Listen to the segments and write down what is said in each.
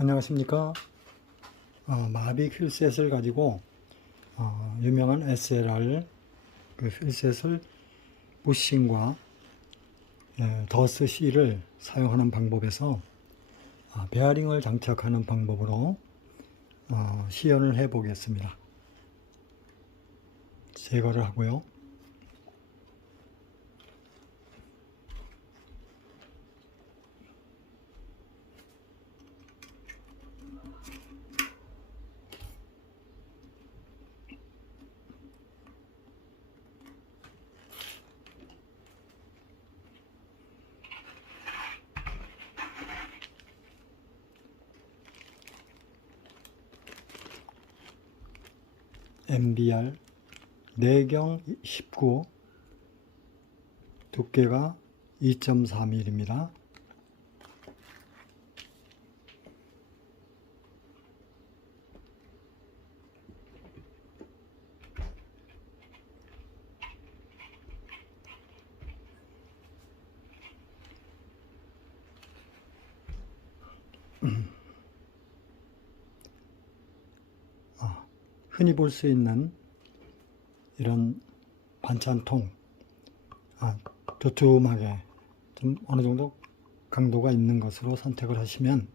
안녕하십니까. 마빅 휠셋을 가지고 유명한 SLR 그 휠셋을 부싱과 더스트 C를 사용하는 방법에서 베어링을 장착하는 방법으로 시연을 해 보겠습니다. 제거를 하고요. MBR 내경 19 두께가 2.4mm입니다. 흔히 볼 수 있는 이런 반찬통, 두툼하게 좀 어느 정도 강도가 있는 것으로 선택을 하시면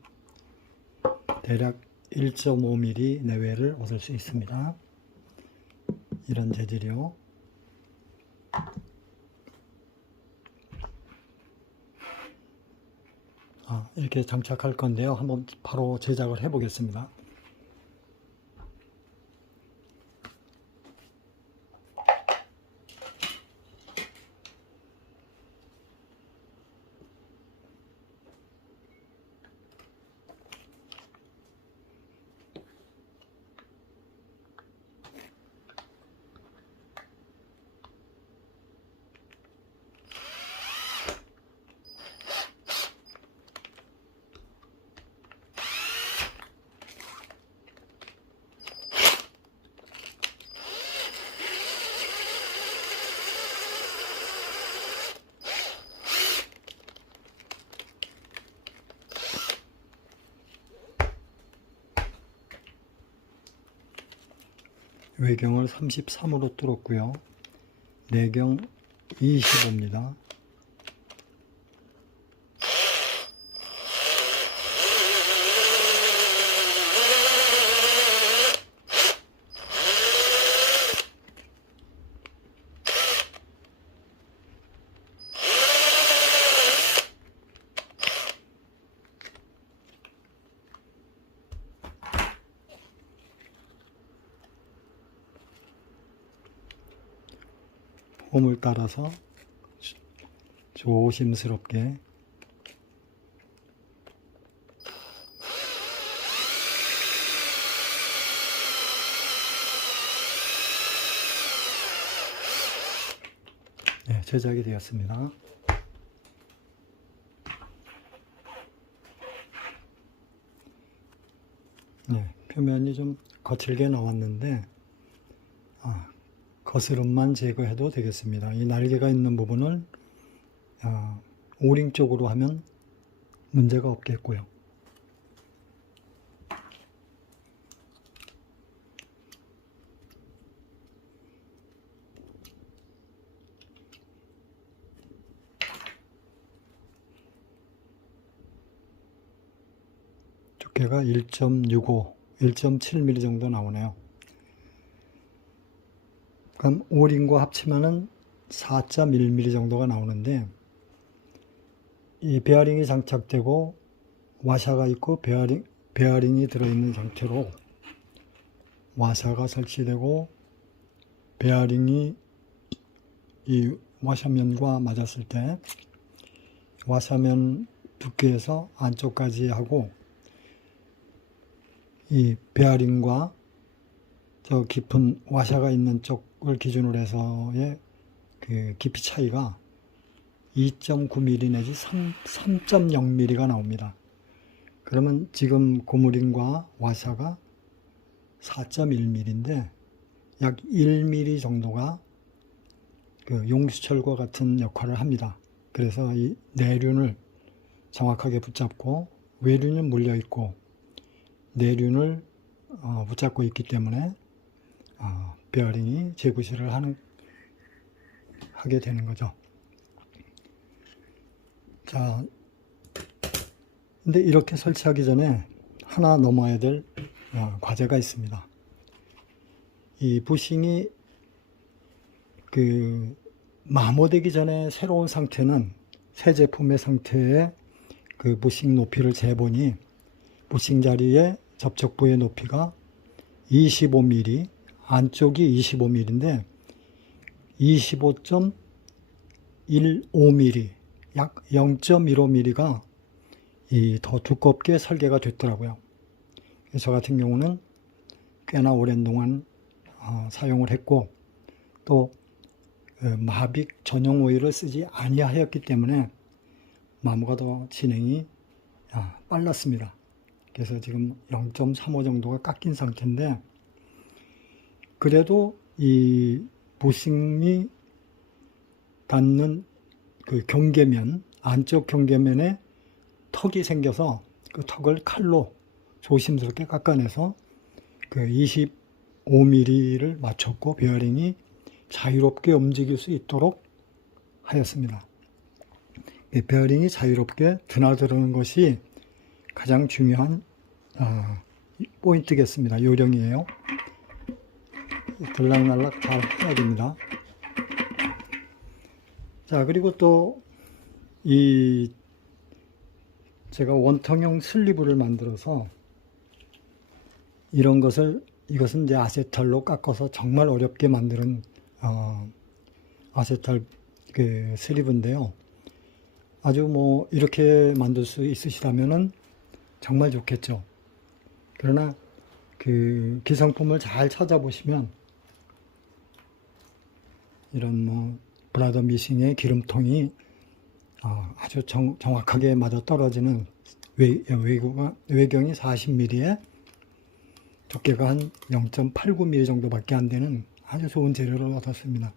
대략 1.5mm 내외를 얻을 수 있습니다. 이런 재질이요. 이렇게 장착할 건데요. 한번 바로 제작을 해 보겠습니다. 외경을 33으로 뚫었고요. 내경 25입니다. 홈을 따라서 조심스럽게 제작이 되었습니다. 표면이 좀 거칠게 나왔는데 거스름만 제거해도 되겠습니다. 이 날개가 있는 부분을 오링 쪽으로 하면 문제가 없겠고요. 두께가 1.65, 1.7mm 정도 나오네요. 그럼 오링과 합치면은 4.1mm 정도가 나오는데, 이 베어링이 장착되고 와샤가 있고 베어링이 들어있는 상태로 와샤가 설치되고 베어링이 이 와샤면과 맞았을 때 와샤면 두께에서 안쪽까지 하고 이 베어링과 저 깊은 와샤가 있는 쪽을 기준으로 해서의 그 깊이 차이가 2.9mm 내지 3.0mm가 나옵니다. 그러면 지금 고무링과 와샤가 4.1mm인데 약 1mm 정도가 그 용수철과 같은 역할을 합니다. 그래서 이 내륜을 정확하게 붙잡고 외륜은 물려 있고 내륜을 붙잡고 있기 때문에 베어링이 재구시를 하게 되는 거죠. 자, 근데 이렇게 설치하기 전에 하나 넘어야 될 과제가 있습니다. 이 부싱이 마모되기 전에 새로운 상태는 새 제품의 상태의 그 부싱 높이를 재보니 부싱 자리의 접촉부의 높이가 25mm, 안쪽이 25mm인데 25.15mm, 약 0.15mm가 더 두껍게 설계가 됐더라고요. 저 같은 경우는 꽤나 오랜 동안 사용을 했고, 또 마빅 전용 오일을 쓰지 아니하였기 때문에 마모가 더 진행이 빨랐습니다. 그래서 지금 0.35 정도가 깎인 상태인데, 그래도 이 부싱이 닿는 그 경계면, 안쪽 경계면에 턱이 생겨서 그 턱을 칼로 조심스럽게 깎아내서 그 25mm를 맞췄고 베어링이 자유롭게 움직일 수 있도록 하였습니다. 베어링이 자유롭게 드나드는 것이 가장 중요한 포인트겠습니다. 요령이에요. 들락날락 잘 해야 됩니다. 자, 그리고 또 제가 원통형 슬리브를 만들어서 이것은 이제 아세탈로 깎아서 정말 어렵게 만드는 아세탈 슬리브인데요. 아주 이렇게 만들 수 있으시다면은 정말 좋겠죠. 그러나 기성품을 잘 찾아보시면 이런 브라더 미싱의 기름통이 아주 정확하게 맞아 떨어지는 외경이 40mm에 두께가 한 0.89mm 정도밖에 안 되는 아주 좋은 재료를 얻었습니다.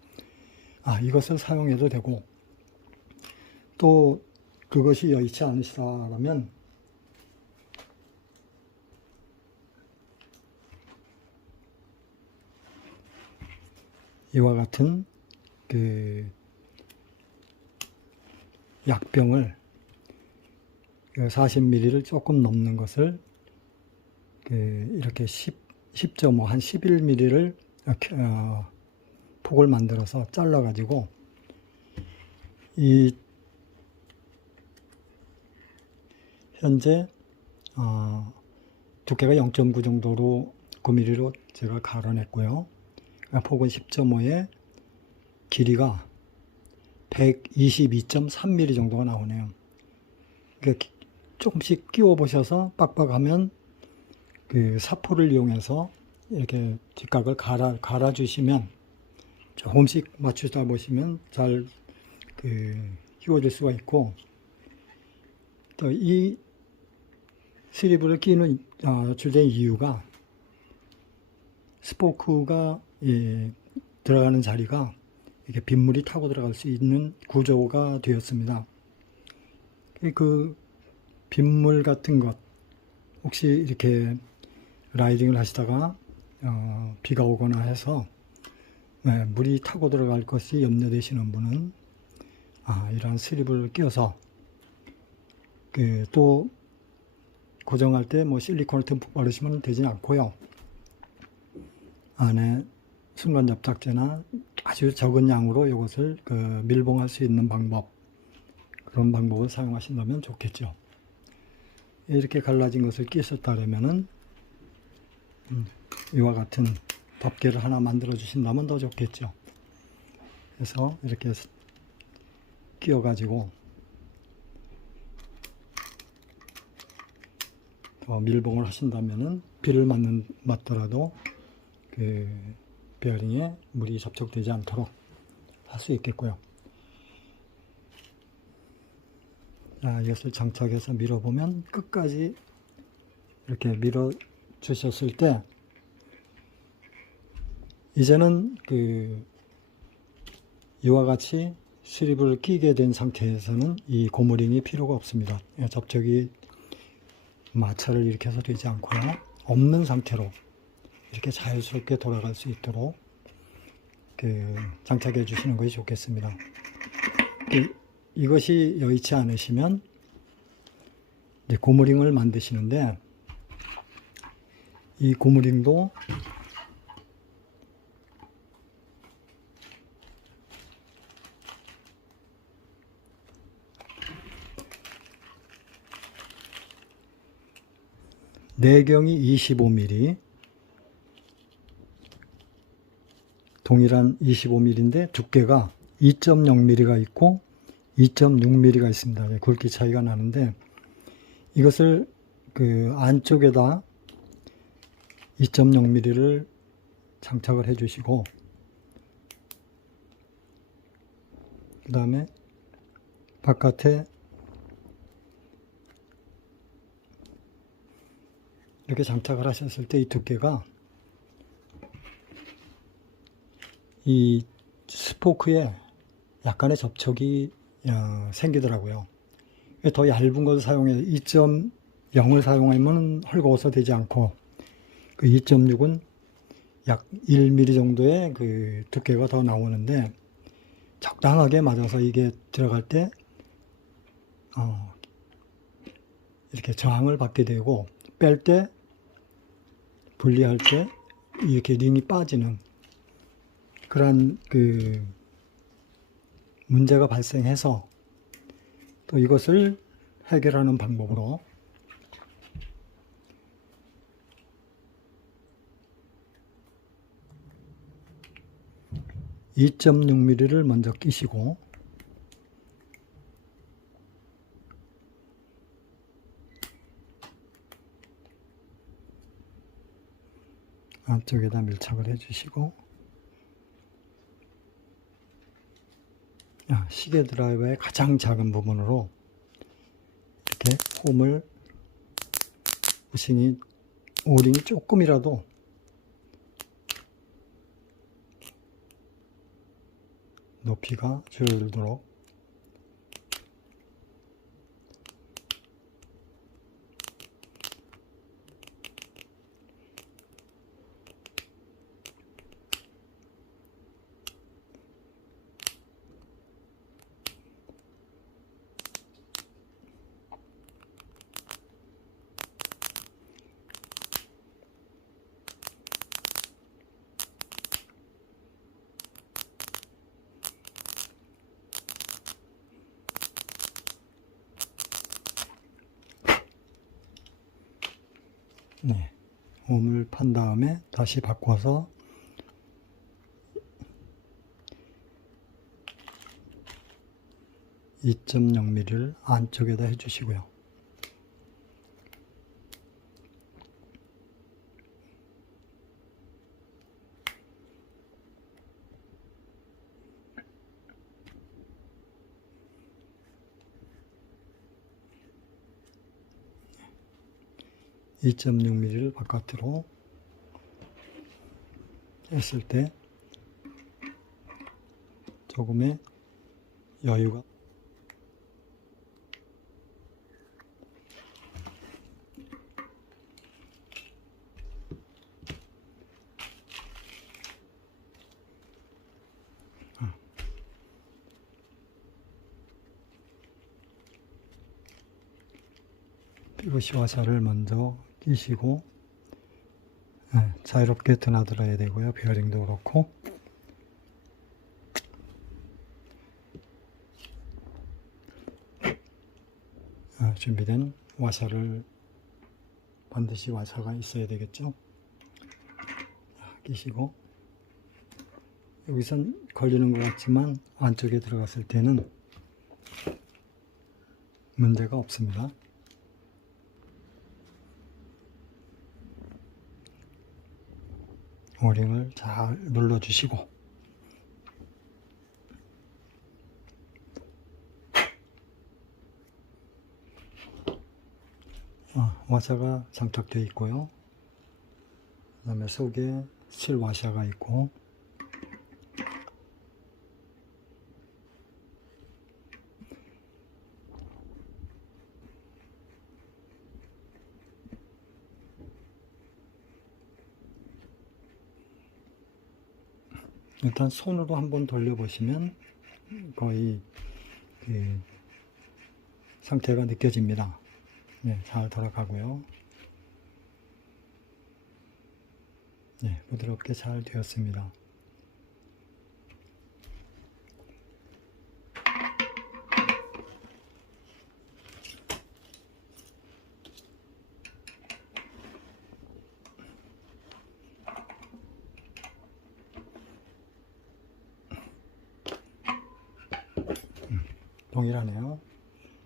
이것을 사용해도 되고, 또 그것이 여의치 않으시다면 이와 같은 약병을 40mm를 조금 넘는 것을 이렇게 10.5, 한 11mm를 폭을 만들어서 잘라 가지고 현재 두께가 0.9 정도로 9mm로 제가 갈아냈고요. 폭은 10.5에 길이가 122.3mm 정도가 나오네요. 그러니까 조금씩 끼워 보셔서 빡빡하면 사포를 이용해서 이렇게 뒷각을 갈아 주시면, 조금씩 맞추다 보시면 잘 끼워질 수가 있고, 또 이 슬리브를 끼는 주된 이유가 스포크가 들어가는 자리가 이렇게 빗물이 타고 들어갈 수 있는 구조가 되었습니다. 그 빗물 같은 것, 혹시 이렇게 라이딩을 하시다가 비가 오거나 해서 물이 타고 들어갈 것이 염려되시는 분은 이러한 슬리브를 끼워서 또 고정할 때 실리콘을 듬뿍 바르시면 되지 않고요. 안에 순간 접착제나 아주 적은 양으로 이것을 밀봉할 수 있는 방법, 그런 방법을 사용하신다면 좋겠죠. 이렇게 갈라진 것을 끼셨다면은 이와 같은 덮개를 하나 만들어 주신다면 더 좋겠죠. 그래서 이렇게 끼워 가지고 밀봉을 하신다면은 비를 맞더라도 베어링에 물이 접촉되지 않도록 할 수 있겠고요. 자, 이것을 장착해서 밀어보면 끝까지 이렇게 밀어 주셨을 때 이제는 이와 같이 슬립을 끼게 된 상태에서는 이 고무링이 필요가 없습니다. 접촉이 마찰을 일으켜서 되지 않고요. 없는 상태로 이렇게 자연스럽게 돌아갈 수 있도록 장착해 주시는 것이 좋겠습니다. 이것이 여의치 않으시면 이제 고무링을 만드시는데, 이 고무링도 내경이 25mm, 동일한 25mm인데 두께가 2.0mm가 있고 2.6mm가 있습니다. 굵기 차이가 나는데, 이것을 안쪽에다 2.0mm를 장착을 해 주시고, 그 다음에 바깥에 이렇게 장착을 하셨을 때 이 두께가 이 스포크에 약간의 접촉이 생기더라고요. 더 얇은 것을 사용해 2.0을 사용하면 헐거워서 되지 않고, 그 2.6은 약 1mm 정도의 그 두께가 더 나오는데, 적당하게 맞아서 이게 들어갈 때 이렇게 저항을 받게 되고, 뺄 때, 분리할 때 이렇게 링이 빠지는 그런 문제가 발생해서, 또 이것을 해결하는 방법으로 2.6mm를 먼저 끼시고, 안쪽에다 밀착을 해주시고, 시계 드라이버의 가장 작은 부분으로 이렇게 홈을, 오링이 조금이라도 높이가 줄어들도록 홈을 판 다음에 다시 바꿔서 2.0mm를 안쪽에다 해주시고요. (2.6mm를) 바깥으로 했을 때 조금의 여유가 피부시 와샤를 먼저 끼시고, 자유롭게 드나들어야 되고요. 베어링도 그렇고, 준비된 와샤를, 반드시 와샤가 있어야 되겠죠. 끼시고, 여기선 걸리는 것 같지만 안쪽에 들어갔을 때는 문제가 없습니다. 오링을 잘 눌러주시고, 와샤가 장착되어 있고요. 그 다음에 속에 스틸 와샤가 있고, 일단 손으로 한번 돌려보시면 거의 그 상태가 느껴집니다. 네, 잘 돌아가고요. 네, 부드럽게 잘 되었습니다. 동일하네요.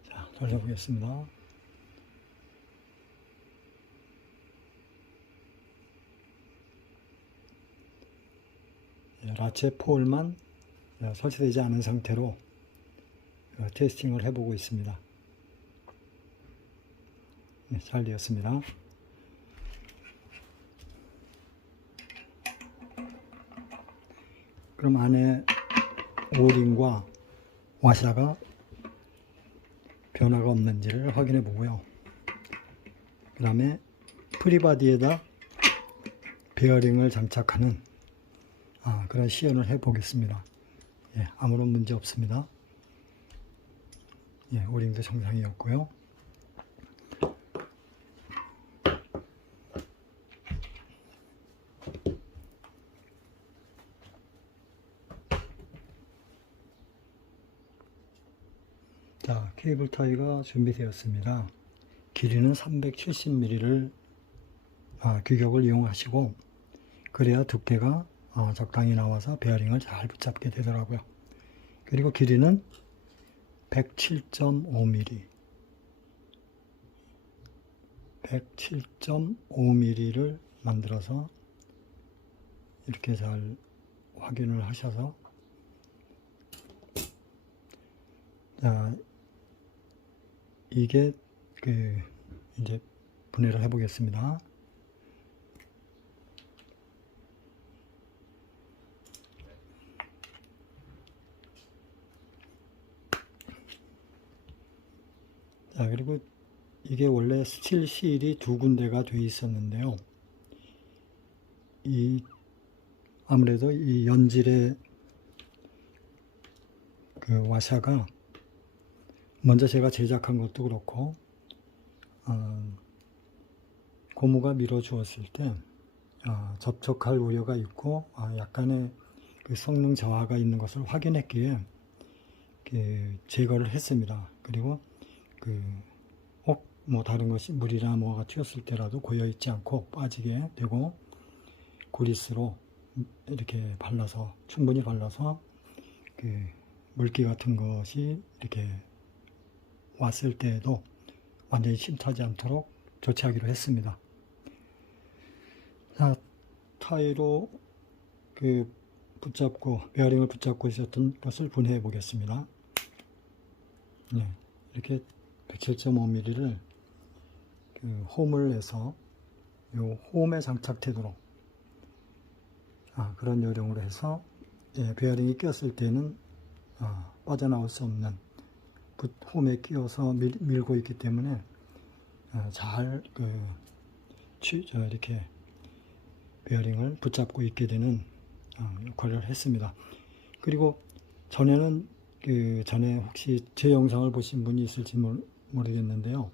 자, 돌려보겠습니다. 라체 폴만 설치되지 않은 상태로 테스팅을 해보고 있습니다. 네, 잘 되었습니다. 그럼 안에 오링과 와샤가 변화가 없는지를 확인해 보고요. 그 다음에 프리바디에다 베어링을 장착하는 그런 시연을 해 보겠습니다. 예, 아무런 문제 없습니다. 예, 오링도 정상이었고요. 자, 케이블 타이가 준비되었습니다. 길이는 370mm를 규격을 이용하시고, 그래야 두께가 적당히 나와서 베어링을 잘 붙잡게 되더라고요. 그리고 길이는 107.5mm 107.5mm를 만들어서 이렇게 잘 확인을 하셔서, 자, 이게 이제 분해를 해 보겠습니다. 자, 그리고 이게 원래 스틸 실이 두 군데가 돼 있었는데요. 아무래도 이 연질의 그 와샤가 먼저 제가 제작한 것도 그렇고, 고무가 밀어 주었을 때 접촉할 우려가 있고 약간의 그 성능 저하가 있는 것을 확인했기에 제거를 했습니다. 그리고 혹 뭐 다른 것이 물이나 뭐가 튀었을 때라도 고여 있지 않고 빠지게 되고, 그리스로 이렇게 발라서 충분히 발라서 물기 같은 것이 이렇게 왔을 때에도 완전히 침투하지 않도록 조치하기로 했습니다. 자, 타이로 베어링을 붙잡고 있었던 것을 분해해 보겠습니다. 네, 이렇게 107.5mm를 홈을 해서 이 홈에 장착되도록 그런 요령으로 해서, 베어링이 꼈을 때는 빠져나올 수 없는 홈에 끼워서 밀고 있기 때문에 잘 이렇게 베어링을 붙잡고 있게 되는 역할을 했습니다. 그리고 전에는 전에 혹시 제 영상을 보신 분이 있을지 모르겠는데요.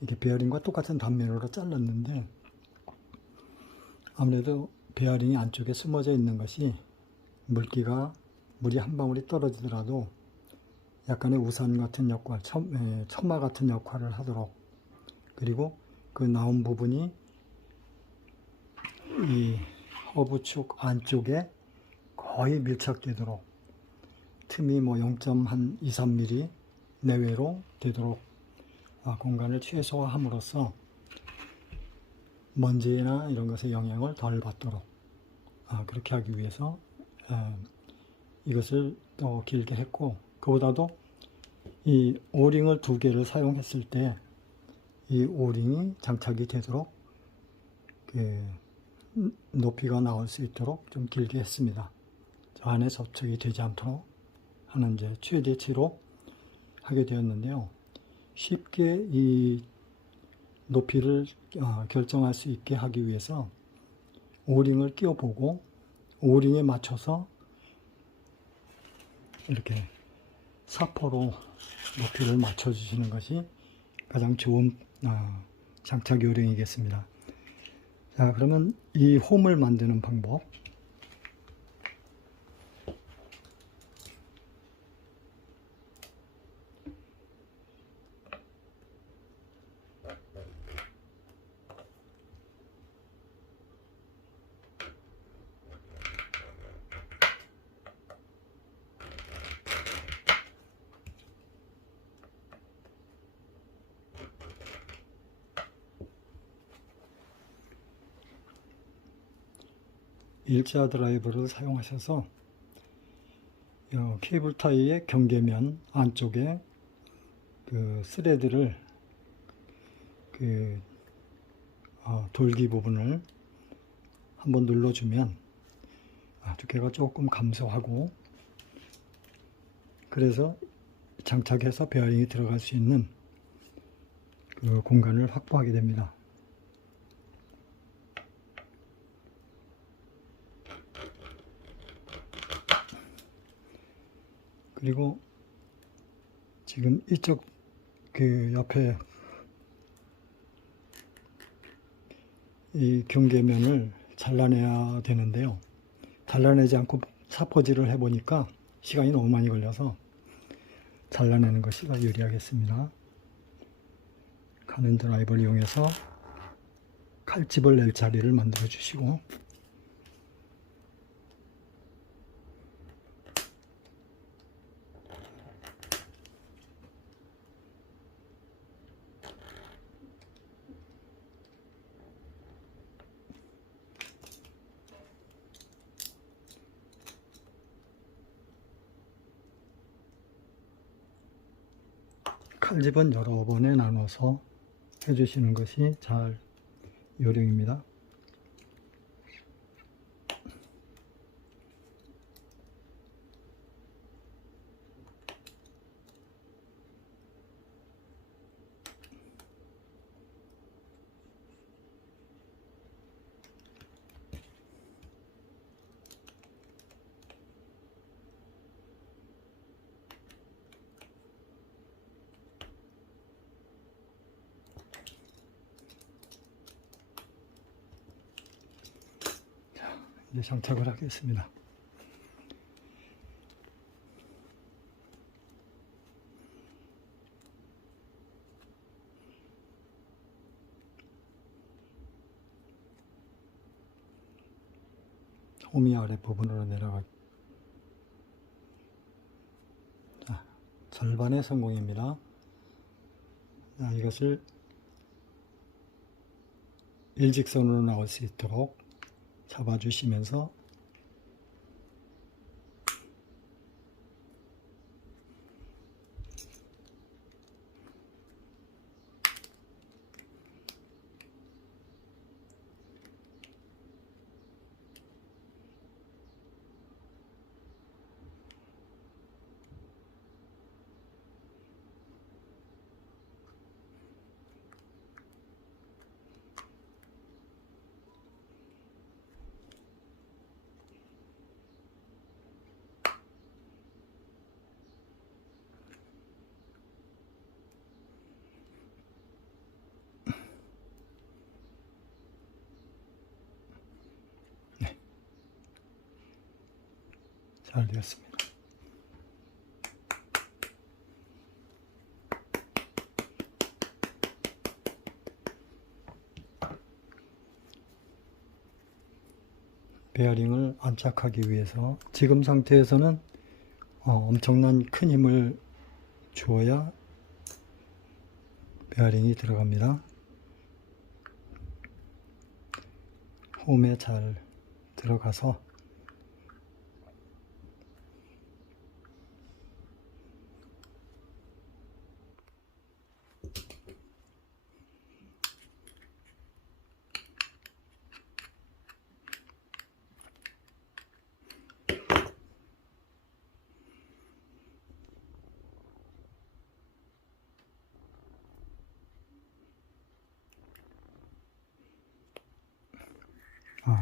이게 베어링과 똑같은 단면으로 잘랐는데, 아무래도 베어링이 안쪽에 숨어져 있는 것이 물이 한 방울이 떨어지더라도 약간의 우산 같은 역할, 처마 같은 역할을 하도록, 그리고 그 나온 부분이 이 허브축 안쪽에 거의 밀착되도록, 틈이 뭐 0.23mm 내외로 되도록 공간을 최소화함으로써 먼지나 이런 것의 영향을 덜 받도록 그렇게 하기 위해서 이것을 더 길게 했고, 그보다도 이 오링을 2개를 사용했을 때 이 오링이 장착이 되도록 높이가 나올 수 있도록 좀 길게 했습니다. 저 안에 접촉이 되지 않도록 하는 이제 최대치로 하게 되었는데요. 쉽게 이 높이를 결정할 수 있게 하기 위해서 오링을 끼워보고, 오링에 맞춰서 이렇게 사포로 높이를 맞춰주시는 것이 가장 좋은 장착 요령이겠습니다. 자, 그러면 이 홈을 만드는 방법. 일자 드라이버를 사용하셔서 케이블 타이의 경계면 안쪽에 그 스레드를 돌기 부분을 한번 눌러주면 두께가 조금 감소하고, 그래서 장착해서 베어링이 들어갈 수 있는 그 공간을 확보하게 됩니다. 그리고 지금 이쪽 그 옆에 이 경계면을 잘라내야 되는데요. 잘라내지 않고 사포질을 해보니까 시간이 너무 많이 걸려서 잘라내는 것이 더 유리하겠습니다. 가는 드라이버를 이용해서 칼집을 낼 자리를 만들어 주시고, 칼집은 여러 번에 나눠서 해주시는 것이 잘 요령입니다. 이제 장착을 하겠습니다. 홈이 아랫부분으로 내려가. 자, 절반의 성공입니다. 자, 이것을 일직선으로 나올 수 있도록 잡아주시면서 잘 되었습니다. 베어링을 안착하기 위해서 지금 상태에서는 엄청난 큰 힘을 주어야 베어링이 들어갑니다. 홈에 잘 들어가서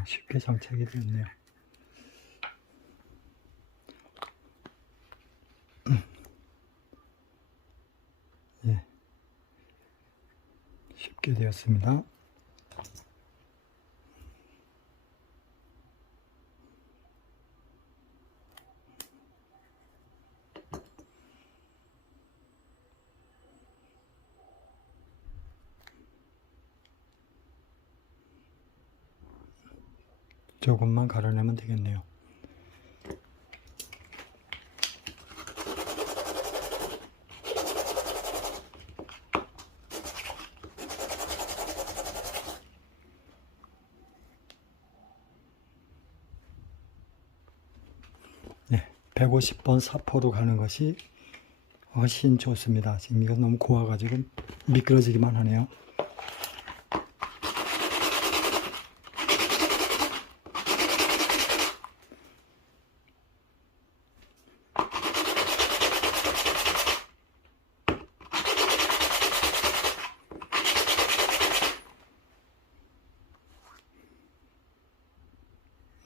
쉽게 장착이 됐네요. 쉽게 되었습니다. 조금만 갈아내면 되겠네요. 네, 150번 사포로 가는 것이 훨씬 좋습니다. 지금 이거 너무 고와가지고 미끄러지기만 하네요.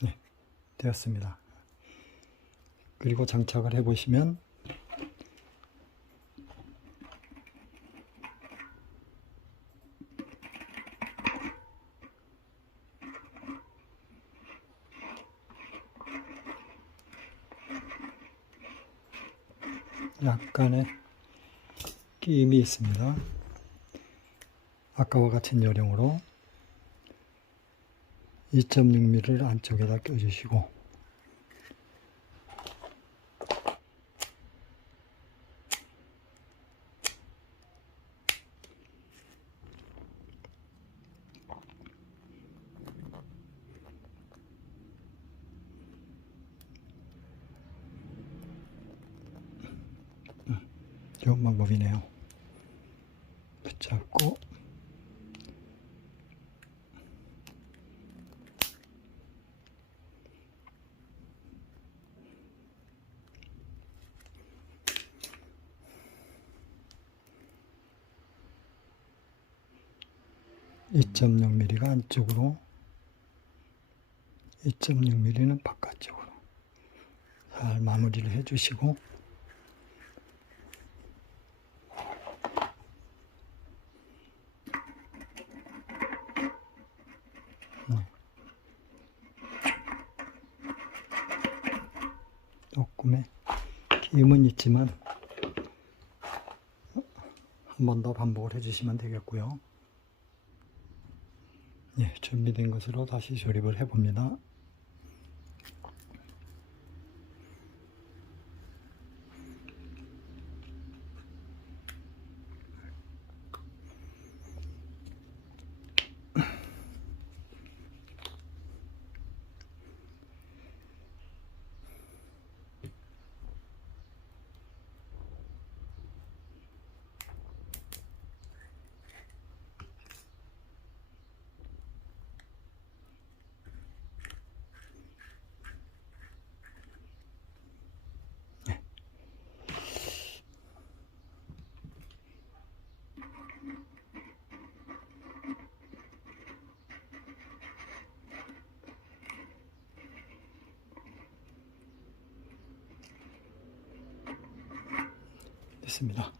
네, 되었습니다. 그리고 장착을 해 보시면 약간의 끼임이 있습니다. 아까와 같은 요령으로 2.6mm를 안쪽에다 껴주시고 좋은 방법이네요. 붙잡고 2.0mm가 안쪽으로 2.6mm는 바깥쪽으로 잘 마무리를 해주시고 조금의 끼임은 있지만 한 번 더 반복을 해주시면 되겠고요. 예, 준비된 것으로 다시 조립을 해봅니다. 됐습니다.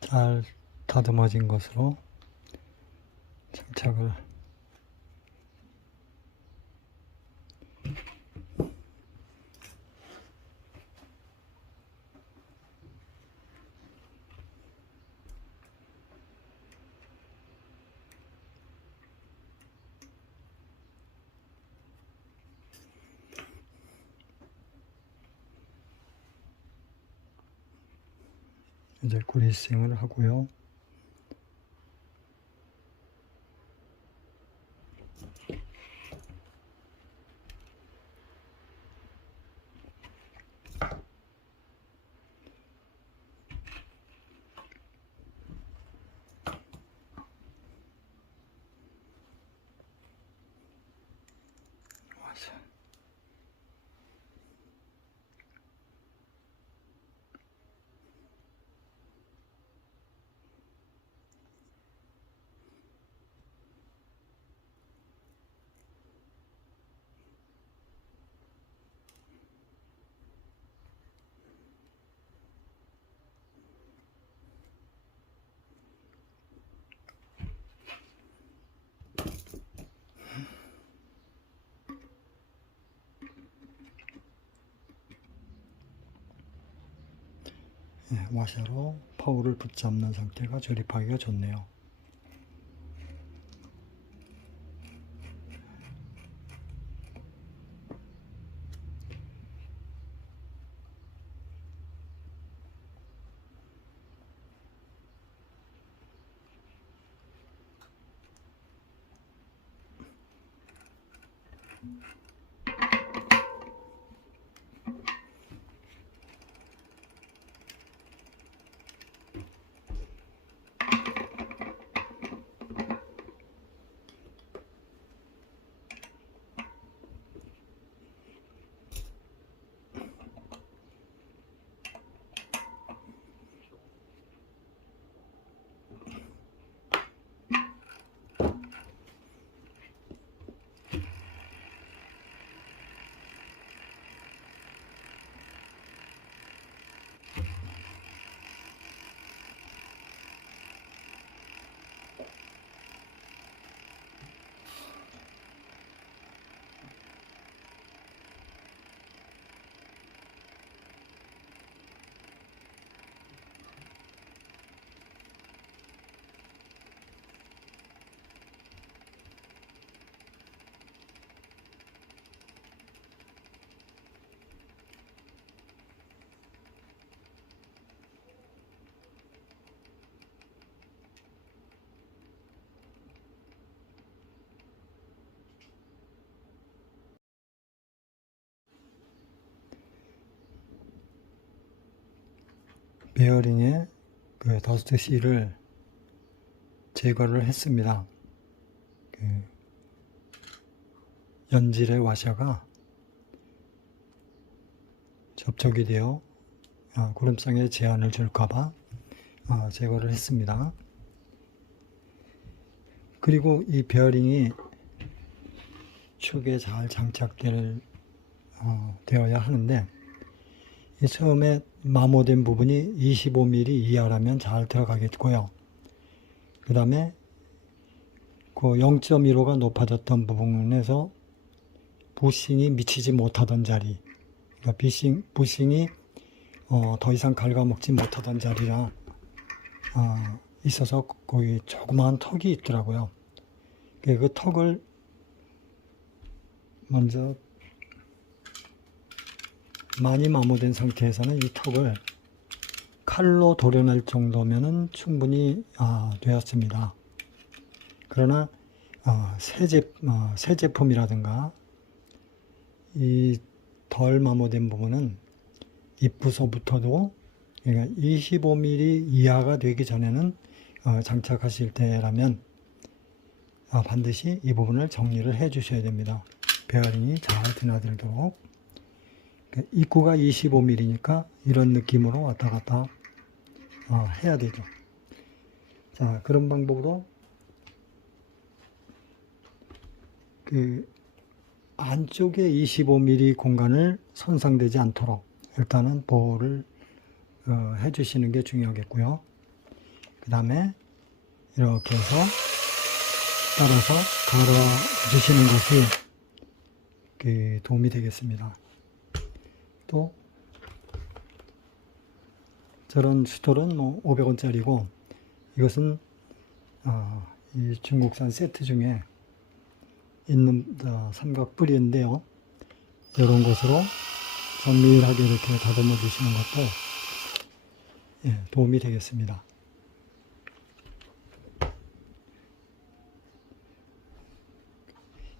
잘 다듬어진 것으로 장착을 이제 그리싱을 하고요. 와셔로 파워를 붙잡는 상태가 조립하기가 좋네요. 베어링의 그 더스트 실을 제거를 했습니다. 그 연질의 와셔가 접촉이 되어 구름상에 제한을 줄까봐 제거를 했습니다. 그리고 이 베어링이 축에 잘 장착되어야 하는데, 처음에 마모된 부분이 25mm 이하라면 잘 들어가겠고요. 그 다음에 그 0.15가 높아졌던 부분에서 부싱이 미치지 못하던 자리, 그러니까 부싱이 더 이상 갉아먹지 못하던 자리라 있어서 거기 조그마한 턱이 있더라고요. 그 턱을 먼저 많이 마모된 상태에서는 이 턱을 칼로 도려낼 정도면은 충분히 되었습니다. 그러나 새 제품이라든가 이 덜 마모된 부분은 입부서부터도, 그러니까 25mm 이하가 되기 전에는 장착하실 때라면 반드시 이 부분을 정리를 해 주셔야 됩니다. 베어링이 잘 드나들도록. 입구가 25mm니까 이런 느낌으로 왔다 갔다 해야 되죠. 자, 그런 방법으로 그 안쪽에 25mm 공간을 손상되지 않도록 일단은 보호를 해 주시는 게 중요하겠고요. 그 다음에 이렇게 해서 따라서 갈아 주시는 것이 도움이 되겠습니다. 또 저런 슈돌은 500원짜리고 이것은 이 중국산 세트 중에 있는 삼각 뿌리인데요. 이런 것으로 정밀하게 이렇게 다듬어 주시는 것도 도움이 되겠습니다.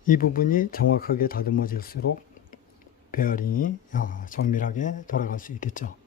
이 부분이 정확하게 다듬어질수록 베어링이 정밀하게 돌아갈 수 있겠죠.